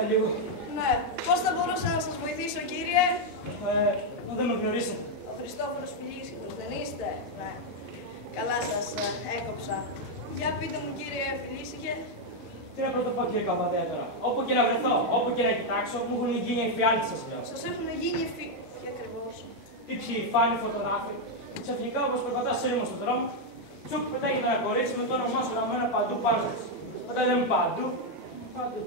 Ναι, λίγο. Ναι. Πώς θα μπορούσα να σας βοηθήσω, κύριε? Δεν με γνωρίσατε. Ο Χριστόφορος Φιλίσικος, δεν είστε? Ναι. Καλά σας έκοψα. Για πείτε μου, κύριε Φιλίσικε. Τι να πρωτοπώ, κύριε Καβαδέα τώρα. Όπου και να βρεθώ, όπου και να κοιτάξω, μου έχουν γίνει οι φιάλτες σας, λέω. Σας έχουν γίνει Τι ακριβώς? Τύψοι, φάνη, φωτογράφοι. Ξαφνικά, όπως περπατάς σύρμο στον δρόμο, τσουκ πετάγεται ένα κορίτσι με το όνομά σου γραμμένο παντού πάνω σας. Όταν λέμε παντού, παντού.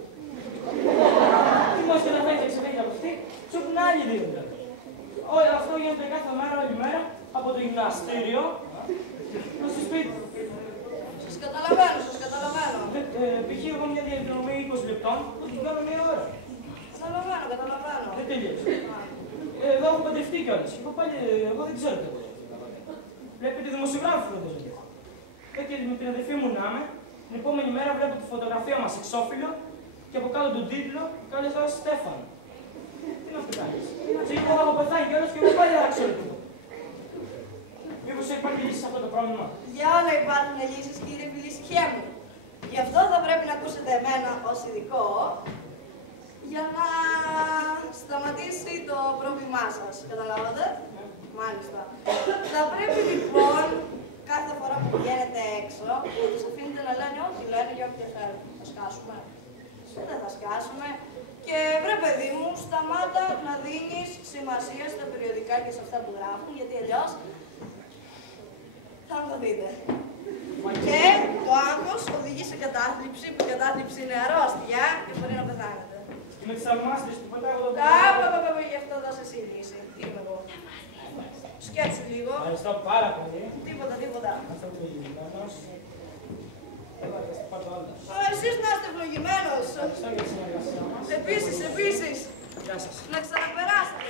Τι μας και να φέρει ξεφύγει από αυτή, τσουκ να άλλη δίνονται. Αυτό γίνεται κάθε μέρα, όλη μέρα, από το γυμναστήριο στο σπίτι. Σας καταλαβαίνω, σας καταλαβαίνω. Π.χ. εγώ μια διαδρομή 20 λεπτών, που την κάνω μια ώρα. Καταλαβαίνω, καταλαβαίνω. Δεν τελείωσε. Εδώ έχω παντρευτεί κιόλας. Είπα πάλι, εγώ δεν ξέρω τι. Βλέπετε δημοσιογράφοι φροντίζονται. Και με την αδερφή μου να είμαι, την επόμενη μέρα βλέπω τη φωτογραφία μας εξώφυλλο και από κάτω τον τίτλο κάλεσα Στέφανο. Τι να πετάξεις. Και εγώ έχω πεθάνει κιόλας και εγώ πάλι δεν ξέρω τίποτα. Μήπως υπάρχει λύση σε αυτό το πρόβλημα? Για όλα υπάρχουν λύσεις, κύριε Φιλίσικέ μου. Γι' αυτό θα πρέπει να ακούσετε εμένα ως ειδικό για να σταματήσει το πρόβλημά σας. Καταλάβατε? Μάλιστα. Θα πρέπει λοιπόν κάθε φορά που πηγαίνετε έξω να τους αφήνετε να λένε ό,τι λένε για όποια θέλουν. Θα σκάσουμε. Δεν θα σκάσουμε. Και βρε παιδί μου, σταμάτα να δίνεις σημασία στα περιοδικά και σε αυτά που γράφουν, γιατί αλλιώς θα το δείτε. Και το άγχος οδηγεί σε κατάθλιψη, που η κατάθλιψη είναι αρρώστια και μπορεί να πεθάνετε. Και με τις αλμάστρες που πετάγω τον Γι' αυτό δώσε εσύ λύση. Τι είμαι εγώ. Σκέψου λίγο. Ευχαριστώ πάρα πολύ. Τίποτα. Αυτό που ευλογημένος. Θα πάρω το άλλο. Εσείς να είστε ευλογημένος. Ευχαριστώ για τη συνεργασία μας. Επίσης. Γεια σας. Να ξαναπεράσετε.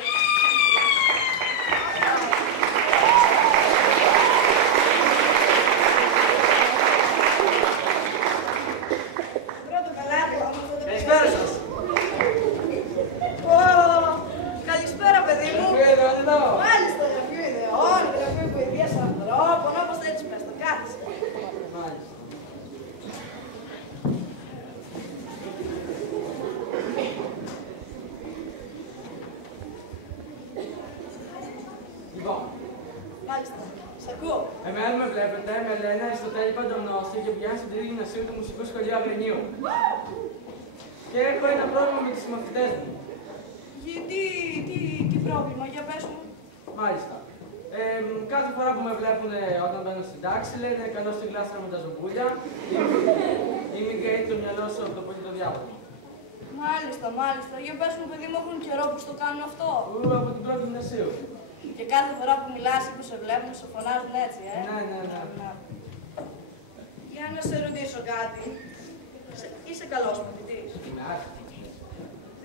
Πρώτο καλάθι όμως. Καλησπέρα σας. Καλησπέρα, παιδί μου. Μάλιστα, γραφείο ιδεών, γραφείο βοηθείας ανθρώπων, όπως θα έτσι πες, το κάθισε. Λοιπόν, Μάλιστα, σ' ακούω. εμένα με βλέπετε, με λένε Αριστοτέλη Παντονόστη και πηγαίνω στην τρίτη γυμνασίου του Μουσικού Σχολείου Αγρινίου. Και έχω ένα πρόβλημα με τις συμμαθητές μου. Γιατί, τι πρόβλημα, για πες μου. Μάλιστα. Κάθε φορά που με βλέπουν όταν μπαίνω στην τάξη, λένε καλό στη γλάστρα με τα ζουμπούλια ή μην καίει το μυαλό σου από το πολύ το διάβολο. Μάλιστα. Για πες μου, παιδί μου, έχουν καιρό που στο κάνουν αυτό. Από την πρώτη γυμνασίου. Και κάθε φορά που μιλάς ή που σε βλέπουν, σε φωνάζουν έτσι, Ναι. Για να σε ρωτήσω κάτι. Είσαι καλός μαθητής.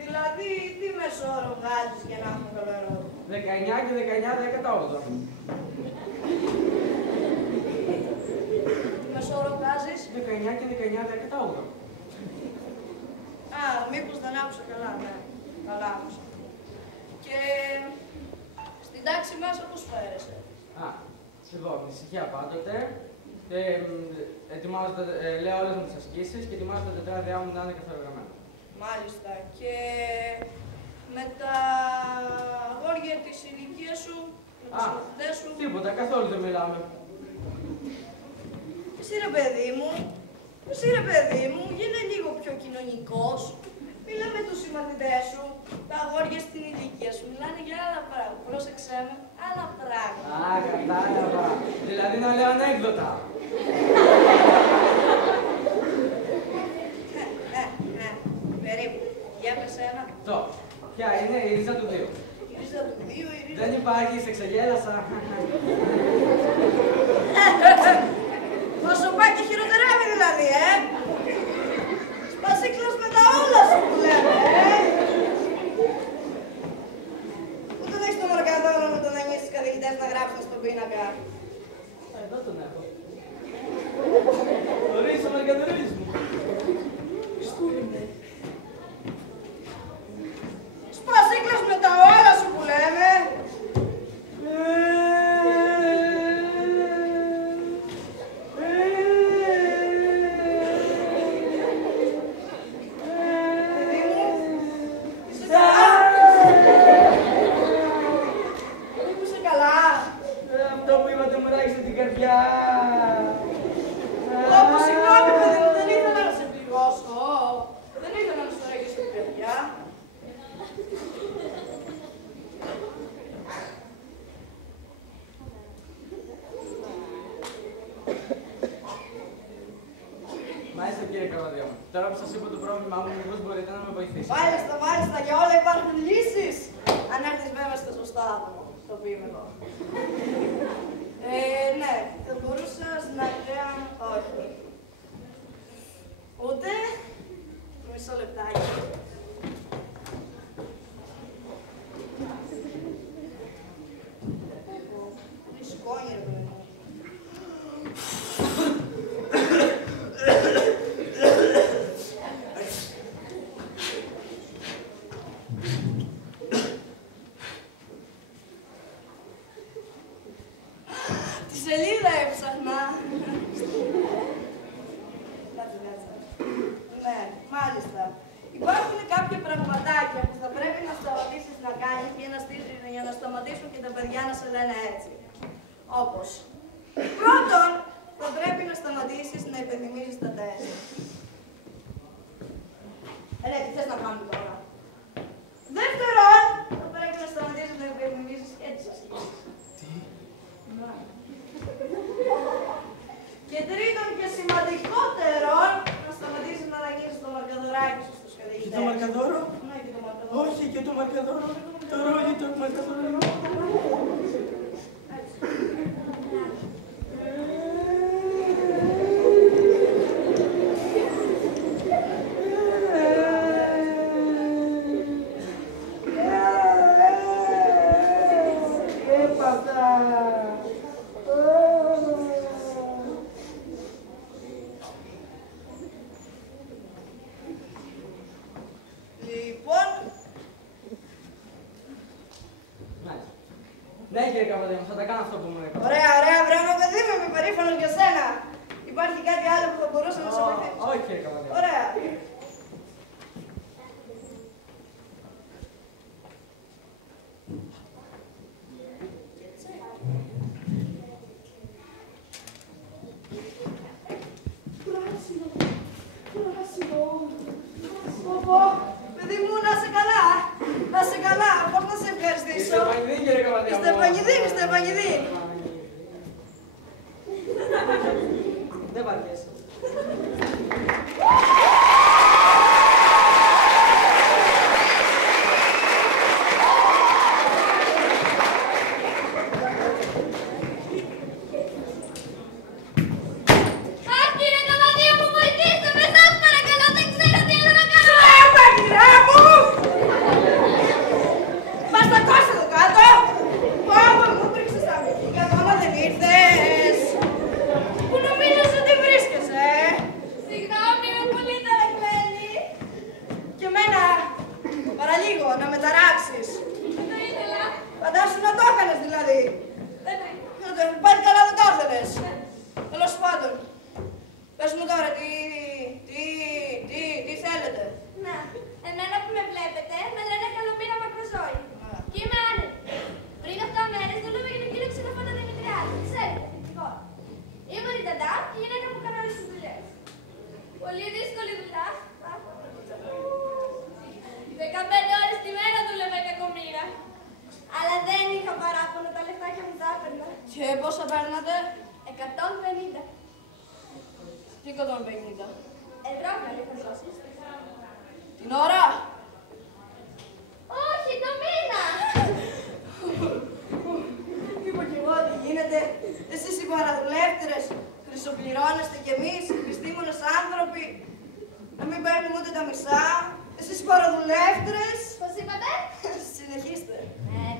Δηλαδή, τι μέσο όρο βγάζεις για να έχουμε καλό ερώτημα? 19 και 19 18. Τι μέσο όρο βγάζεις? 19 και 19 18. Μήπως δεν άκουσα καλά, ναι. Καλά άκουσα. Και στην τάξη μέσα πώς φέρεσαι? Λοιπόν, με ησυχία πάντοτε. Λέω όλες μου τις ασκήσεις και ετοιμάζω τα τετράδια μου να είναι καθαρογραμμένα. Μάλιστα. Και με τα αγόρια της ηλικίας σου, με τους μαθητές σου. Τίποτα, καθόλου δεν μιλάμε. Εσύ ρε παιδί μου, γίνε λίγο πιο κοινωνικός. Μίλα με τους συμμαθητές σου, τα αγόρια στην ηλικία σου. Μιλάνε για άλλα πράγματα. Πρόσεξέ με, άλλα πράγματα. Κατάλαβα. Δηλαδή να λέω ανέκδοτα. Ναι, περίπου. Για πες ένα. Ποια είναι η ρίζα του 2. Η ρίζα του 2, η ρίζα. Δεν υπάρχει, σε ξεγέλασα. Το σοπάκι χειροτερεύει δηλαδή, Σπασίκλος με τα όλα σου που λέμε, Πού τον έχεις το μαρκαδόρο με τον ανείς τους καθηγητές να γράψουν στον πίνακα? Εδώ τον έχω. Ορίστε ο μαρκαδόρης μου. Σκούλιμε. Σπασίκλος με τα όλα σου που λέμε. Τώρα που σας είπα το πρόβλημά μου, μήπως μπορείτε να με βοηθήσετε. Μάλιστα, μάλιστα, για όλα υπάρχουν λύσεις. Αν έρθεις βέβαια στο σωστό άτομο, το οποίο είμαι εγώ. Ναι, θα μπορούσες να κάνω... όχι. Ούτε... μισό λεπτάκι. Είναι σκόνη, ρε παιδί μου. Τη σελίδα έψαχνα. Κάτσε. Ναι, μάλιστα. Υπάρχουν κάποια πραγματάκια που θα πρέπει να σταματήσεις να κάνεις για να σταματήσουν και τα παιδιά να σε λένε έτσι. Όπως, πρώτον, θα πρέπει να σταματήσεις να υπενθυμίζεις τα τεστ. Ναι, τι θες να κάνουμε τώρα. Δεύτερον, θα πρέπει να σταματήσεις να υπενθυμίζεις και τις ασκήσεις. Τι? Ναι. Και τρίτον και σημαντικότερον, να σταματήσεις να δανείζεις το μαρκαδωράκι σου στους καθηγητές. Και το μαρκαδόρο? Ναι, και το μαρκαδόρο. Όχι, και το μαρκαδόρο. Το ρόλι το μαρκαδόρο. Ναι, κύριε Καπαδέμου, θα τα κάνω αυτό που μου έκανε. Ωραία, ωραία, βρέμα παιδί μου, είμαι περήφανος για σένα. Υπάρχει κάτι άλλο που θα μπορούσε να σε βοηθήσει. Όχι, κύριε Καπαδέμου. Ωραία. Παιδί μου, να είσαι καλά. Να είσαι καλά. Πώς να σε ευχαριστήσω. Είστε Επανιδίν, κύριε Καπαδέμου. Είστε Επανιδίν, είστε Επανιδίν. Δεν βαριέσαι. Και πόσα παίρνατε? 150. Τι 150? Ευρώ καλή θα δώσεις. Την ώρα? Όχι, το μήνα. Είπα κι εγώ τι γίνεται. Εσείς οι παραδουλεύτερες χρυσοπληρώνεστε κι εμείς, οι επιστήμονες άνθρωποι, να μην παίρνουμε ούτε τα μισά. Εσείς οι παραδουλεύτερες. Πώς είπατε? Συνεχίστε.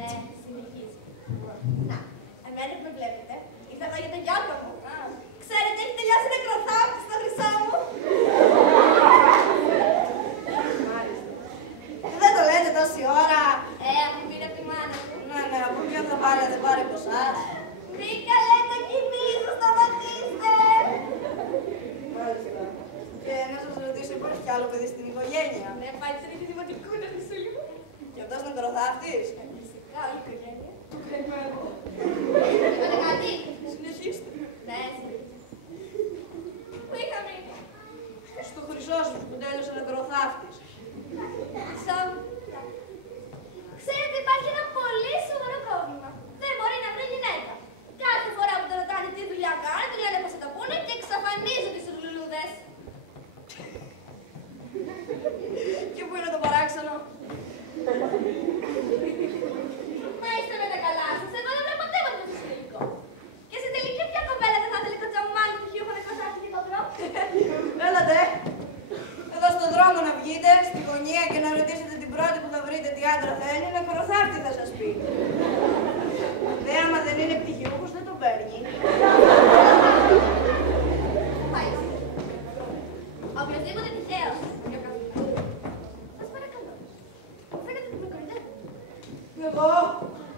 Ναι, συνεχίζει. Να, εμένα που με βλέπετε, ήρθα εδώ για το γιώτα μου. Ξέρετε, έχει τελειώσει να κροθάφτη στο χρυσό μου. Μάλιστα. Δεν το λέτε τόση ώρα. Αφού πήρε από τη μάνα του. Ναι, από ποιον θα πάρετε, πάρε από εσάς. Μη καλέτε κινήσεις, σταματήστε. Μάλιστα. Και να σας ρωτήσω, υπάρχει κι άλλο παιδί στην οικογένεια? Ναι, πάει τρίτη δημοτικού να χρυσούλη μου. Και αυτός είναι κροθάφτης? Φυσικά, όλη η οικογένεια. Καημένο. Είπατε κάτι? Συνεχίστε. Ναι, συνεχίζει. Πού είχα μείνει? Στο χρυσό σου που τέλειωσε να κροθάφτης. Ξέρετε, υπάρχει ένα πολύ σοβαρό πρόβλημα. Δεν μπορεί να βρει γυναίκα. Κάθε φορά που τον ρωτάνε τι δουλειά κάνει, του λένε πως θα τα πούνε και εξαφανίζουν τις ρουλούδες. άντρα θέλει, νεκροθάφτη θα σας πει. Δε άμα δεν είναι πτυχιούχος δεν τον παίρνει. Πάει. Οποιοςδήποτε τυχαίος. Σας παρακαλώ. Φαίνεται ότι με κορυδεύετε. Εγώ,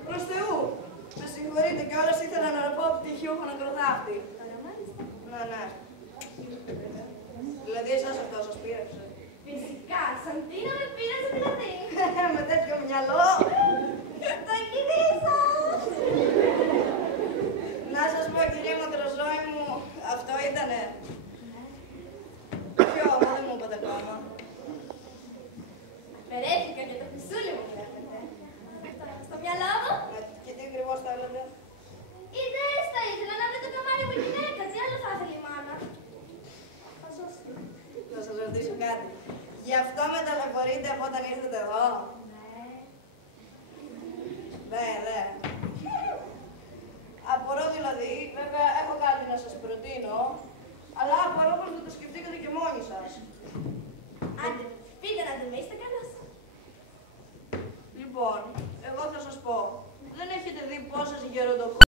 προς Θεού. Με συγχωρείτε κιόλας, ήθελα να πω πτυχιούχο νεκροθάφτη. Τώρα μάλιστα. Ναι. Δηλαδή εσάς αυτό σας πείραξε. Φυσικά, σαν τι να με πήρασε δηλαδή. Με τέτοιο μυαλό. Το κινήσω. Να σας πω κυρία Ματροζόη μου, αυτό ήτανε. Ποιο, εγώ δεν μου είπατε ακόμα. Αφαιρέθηκα και το φυσούλι μου γράφεται. Τώρα στο μυαλό μου. Και τι ακριβώς θέλετε. Ιδέες θα ήθελα να βρει το καμάρι μου η γυναίκα. Τι άλλο θα ήθελε η μάνα. Θα σώσει. Θα σας ρωτήσω κάτι. Γι' αυτό με ταλαιπωρείτε από όταν ήρθετε εδώ. Ναι. Δε.